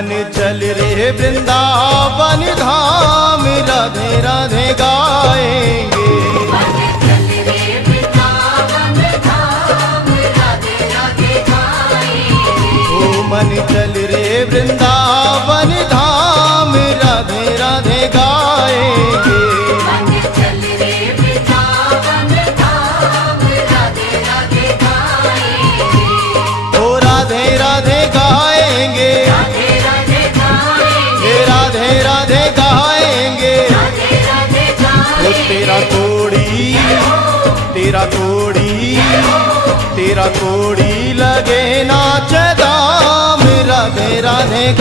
मन चल रे वृंदावन धाम, राधे राधे गाएंगे। मन चल रे वृंदावन धाम, राधे राधे गाएंगे। ओ मन चल रे वृंदावन धाम, राधे राधे गाएंगे। मन चल रे वृंदावन धाम, राधे राधे गाएंगे। ओ राधे राधे गाएंगे, राधे राधे गाएंगे। हे राधे राधे गाएंगे। राधे राधे ओ गाएंगे। तेरा कोड़ी, तेरा कोड़ी, तेरा कोड़ी लगे नाच दाम, राधे राधे